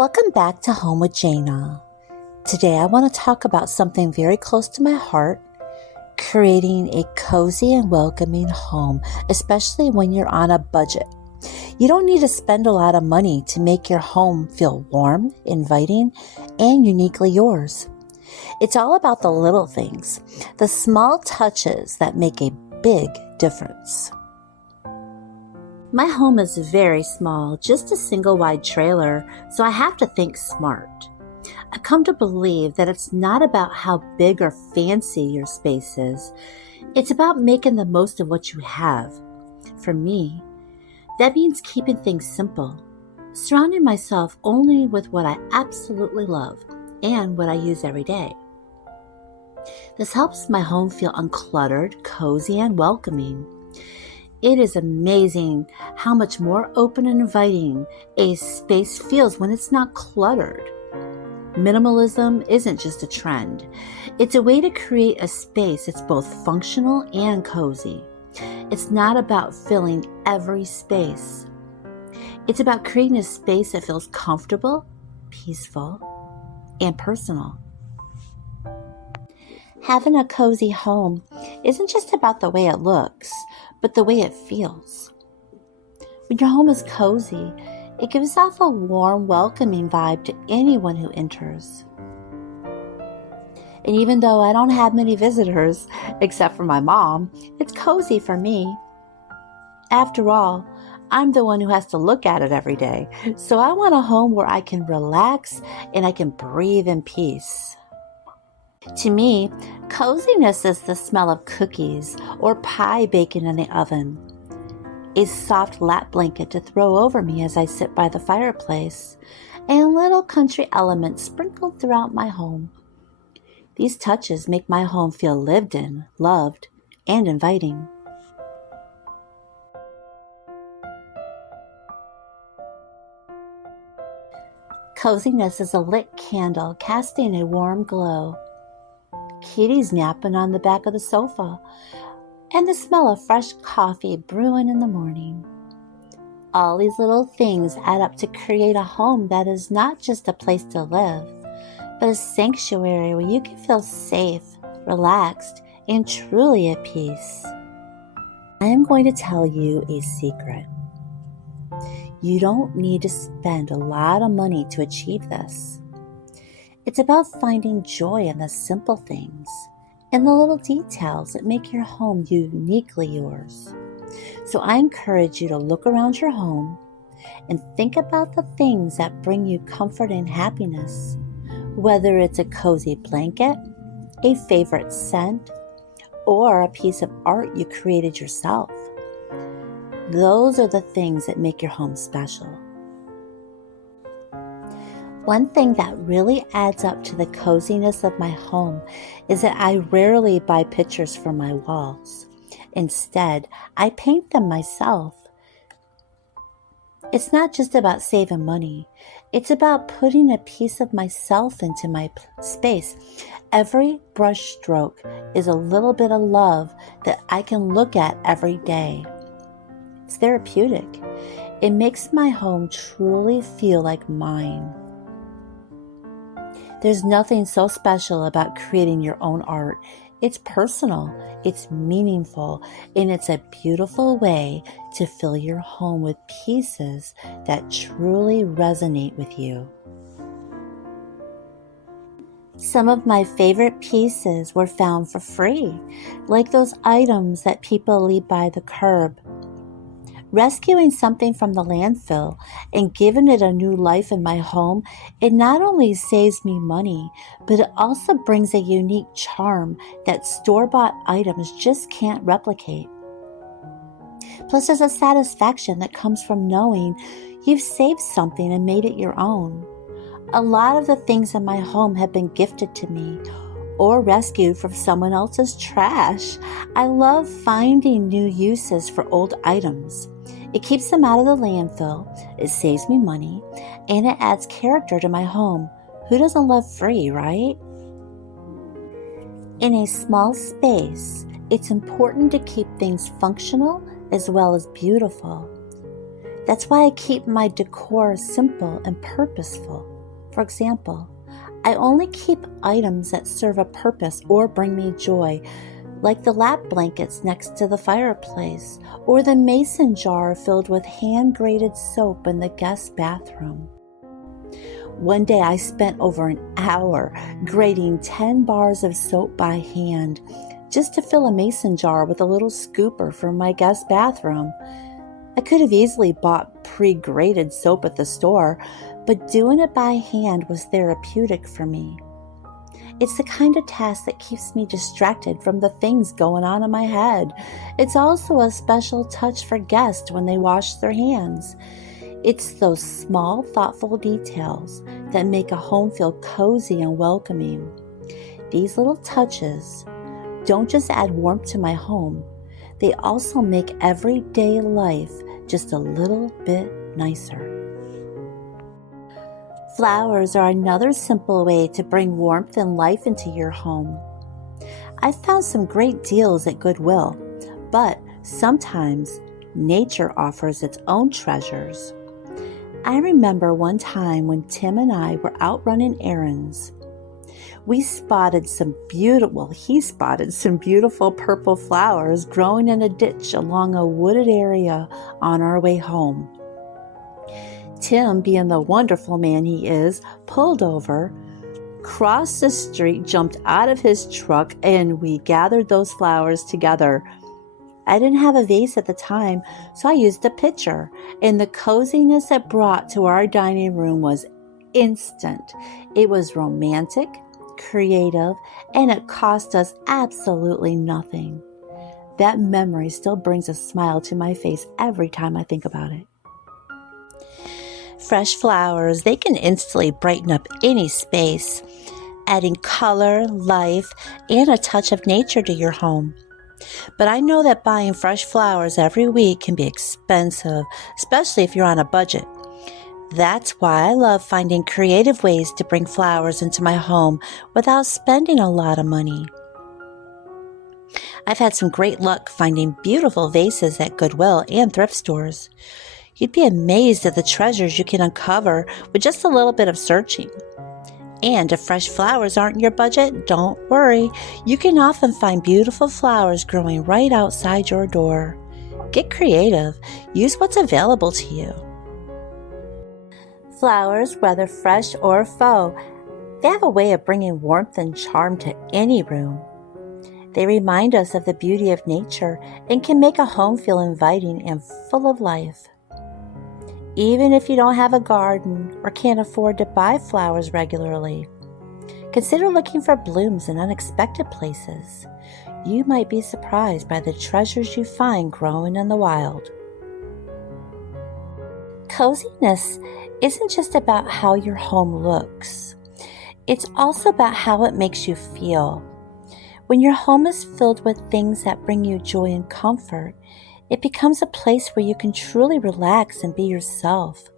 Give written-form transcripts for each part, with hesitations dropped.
Welcome back to Home with Jana. Today I want to talk about something very close to my heart, creating a cozy and welcoming home, especially when you're on a budget. You don't need to spend a lot of money to make your home feel warm, inviting, and uniquely yours. It's all about the little things, the small touches that make a big difference. My home is very small, just a single wide trailer, so I have to think smart. I've come to believe that it's not about how big or fancy your space is. It's about making the most of what you have. For me, that means keeping things simple, surrounding myself only with what I absolutely love and what I use every day. This helps my home feel uncluttered, cozy, and welcoming. It is amazing how much more open and inviting a space feels when it's not cluttered. Minimalism isn't just a trend. It's a way to create a space that's both functional and cozy. It's not about filling every space. It's about creating a space that feels comfortable, peaceful, and personal. Having a cozy home isn't just about the way it looks, but the way it feels. When your home is cozy, it gives off a warm, welcoming vibe to anyone who enters. And even though I don't have many visitors, except for my mom, it's cozy for me. After all, I'm the one who has to look at it every day, so I want a home where I can relax and I can breathe in peace. To me, coziness is the smell of cookies or pie baking in the oven, a soft lap blanket to throw over me as I sit by the fireplace, and little country elements sprinkled throughout my home. These touches make my home feel lived in, loved, and inviting. Coziness is a lit candle casting a warm glow. Kitty's napping on the back of the sofa, and the smell of fresh coffee brewing in the morning. All these little things add up to create a home that is not just a place to live, but a sanctuary where you can feel safe, relaxed, and truly at peace. I am going to tell you a secret. You don't need to spend a lot of money to achieve this. It's about finding joy in the simple things and the little details that make your home uniquely yours. So I encourage you to look around your home and think about the things that bring you comfort and happiness, whether it's a cozy blanket, a favorite scent, or a piece of art you created yourself. Those are the things that make your home special. One thing that really adds up to the coziness of my home is that I rarely buy pictures for my walls. Instead, I paint them myself. It's not just about saving money. It's about putting a piece of myself into my space. Every brush stroke is a little bit of love that I can look at every day. It's therapeutic. It makes my home truly feel like mine. There's nothing so special about creating your own art. It's personal, it's meaningful, and it's a beautiful way to fill your home with pieces that truly resonate with you. Some of my favorite pieces were found for free, like those items that people leave by the curb. Rescuing something from the landfill and giving it a new life in my home, it not only saves me money, but it also brings a unique charm that store-bought items just can't replicate. Plus, there's a satisfaction that comes from knowing you've saved something and made it your own. A lot of the things in my home have been gifted to me or rescued from someone else's trash. I love finding new uses for old items. It keeps them out of the landfill, it saves me money, and it adds character to my home. Who doesn't love free, right? In a small space, it's important to keep things functional as well as beautiful. That's why I keep my decor simple and purposeful. For example, I only keep items that serve a purpose or bring me joy, like the lap blankets next to the fireplace, or the mason jar filled with hand-grated soap in the guest bathroom. One day I spent over an hour grating 10 bars of soap by hand just to fill a mason jar with a little scooper for my guest bathroom. I could have easily bought pre-grated soap at the store, but doing it by hand was therapeutic for me. It's the kind of task that keeps me distracted from the things going on in my head. It's also a special touch for guests when they wash their hands. It's those small, thoughtful details that make a home feel cozy and welcoming. These little touches don't just add warmth to my home, they also make everyday life just a little bit nicer. Flowers are another simple way to bring warmth and life into your home. I've found some great deals at Goodwill, but sometimes nature offers its own treasures. I remember one time when Tim and I were out running errands. He spotted some beautiful purple flowers growing in a ditch along a wooded area on our way home. Tim, being the wonderful man he is, pulled over, crossed the street, jumped out of his truck, and we gathered those flowers together. I didn't have a vase at the time, so I used a pitcher, and the coziness it brought to our dining room was instant. It was romantic, creative, and it cost us absolutely nothing. That memory still brings a smile to my face every time I think about it. Fresh flowers, they can instantly brighten up any space, adding color, life, and a touch of nature to your home. But I know that buying fresh flowers every week can be expensive, especially if you're on a budget. That's why I love finding creative ways to bring flowers into my home without spending a lot of money. I've had some great luck finding beautiful vases at Goodwill and thrift stores. You'd be amazed at the treasures you can uncover with just a little bit of searching. And if fresh flowers aren't in your budget, don't worry. You can often find beautiful flowers growing right outside your door. Get creative. Use what's available to you. Flowers, whether fresh or faux, they have a way of bringing warmth and charm to any room. They remind us of the beauty of nature and can make a home feel inviting and full of life. Even if you don't have a garden or can't afford to buy flowers regularly, consider looking for blooms in unexpected places. You might be surprised by the treasures you find growing in the wild. Coziness isn't just about how your home looks. It's also about how it makes you feel. When your home is filled with things that bring you joy and comfort, it becomes a place where you can truly relax and be yourself.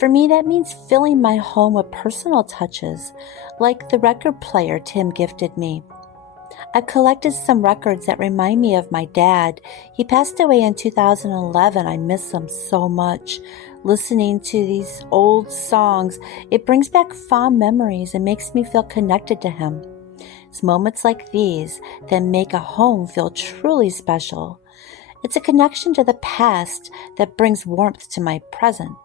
For me, that means filling my home with personal touches, like the record player Tim gifted me. I've collected some records that remind me of my dad. He passed away in 2011. I miss him so much. Listening to these old songs, it brings back fond memories and makes me feel connected to him. It's moments like these that make a home feel truly special. It's a connection to the past that brings warmth to my present.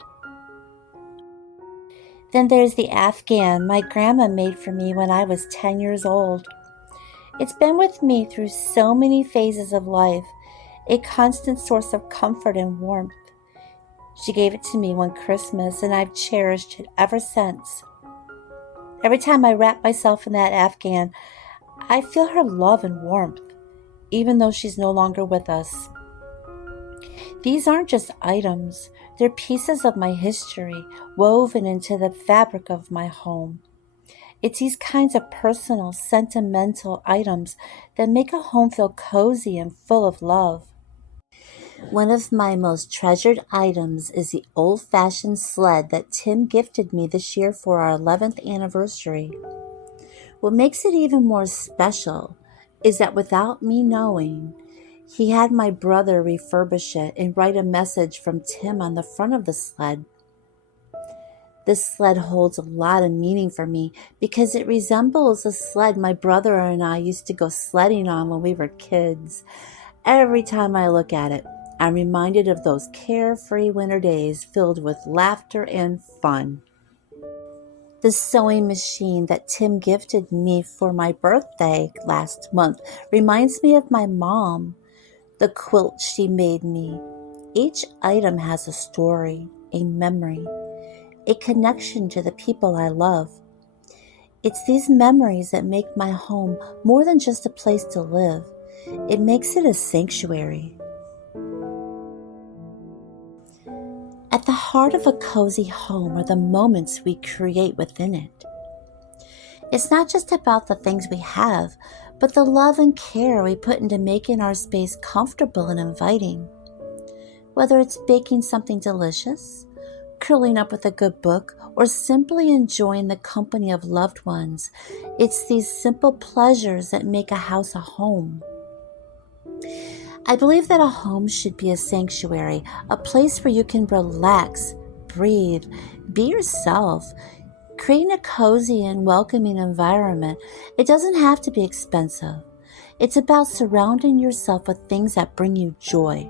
Then there's the Afghan my grandma made for me when I was 10 years old. It's been with me through so many phases of life, a constant source of comfort and warmth. She gave it to me one Christmas, and I've cherished it ever since. Every time I wrap myself in that Afghan, I feel her love and warmth, even though she's no longer with us. These aren't just items, they're pieces of my history woven into the fabric of my home. It's these kinds of personal, sentimental items that make a home feel cozy and full of love. One of my most treasured items is the old-fashioned sled that Tim gifted me this year for our 11th anniversary. What makes it even more special is that without me knowing, he had my brother refurbish it and write a message from Tim on the front of the sled. This sled holds a lot of meaning for me because it resembles a sled my brother and I used to go sledding on when we were kids. Every time I look at it, I'm reminded of those carefree winter days filled with laughter and fun. The sewing machine that Tim gifted me for my birthday last month reminds me of my mom, the quilt she made me. Each item has a story, a memory, a connection to the people I love. It's these memories that make my home more than just a place to live. It makes it a sanctuary. At the heart of a cozy home are the moments we create within it. It's not just about the things we have, but the love and care we put into making our space comfortable and inviting. Whether it's baking something delicious, curling up with a good book, or simply enjoying the company of loved ones, it's these simple pleasures that make a house a home. I believe that a home should be a sanctuary, a place where you can relax, breathe, be yourself. Creating a cozy and welcoming environment, it doesn't have to be expensive. It's about surrounding yourself with things that bring you joy,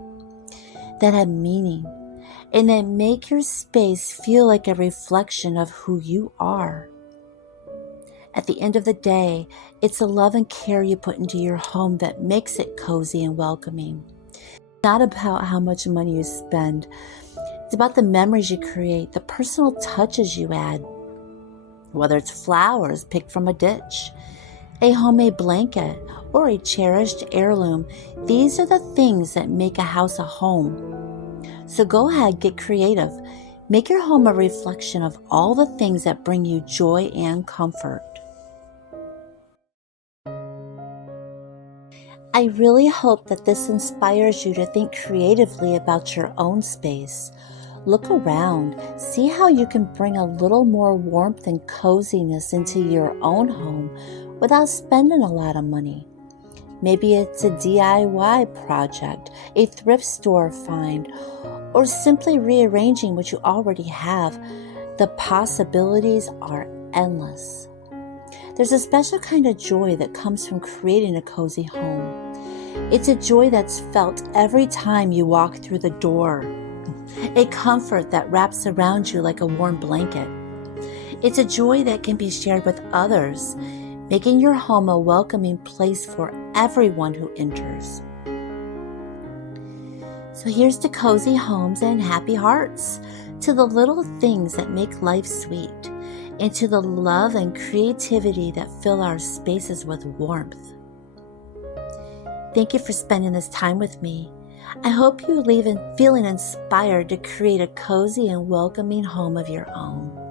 that have meaning, and that make your space feel like a reflection of who you are. At the end of the day, it's the love and care you put into your home that makes it cozy and welcoming. It's not about how much money you spend. It's about the memories you create, the personal touches you add. Whether it's flowers picked from a ditch, a homemade blanket, or a cherished heirloom, these are the things that make a house a home. So go ahead, get creative. Make your home a reflection of all the things that bring you joy and comfort. I really hope that this inspires you to think creatively about your own space. Look around, see how you can bring a little more warmth and coziness into your own home without spending a lot of money. Maybe it's a DIY project, a thrift store find, or simply rearranging what you already have. The possibilities are endless. There's a special kind of joy that comes from creating a cozy home. It's a joy that's felt every time you walk through the door, a comfort that wraps around you like a warm blanket. It's a joy that can be shared with others, making your home a welcoming place for everyone who enters. So here's to cozy homes and happy hearts, to the little things that make life sweet, and to the love and creativity that fill our spaces with warmth. Thank you for spending this time with me. I hope you leave feeling inspired to create a cozy and welcoming home of your own.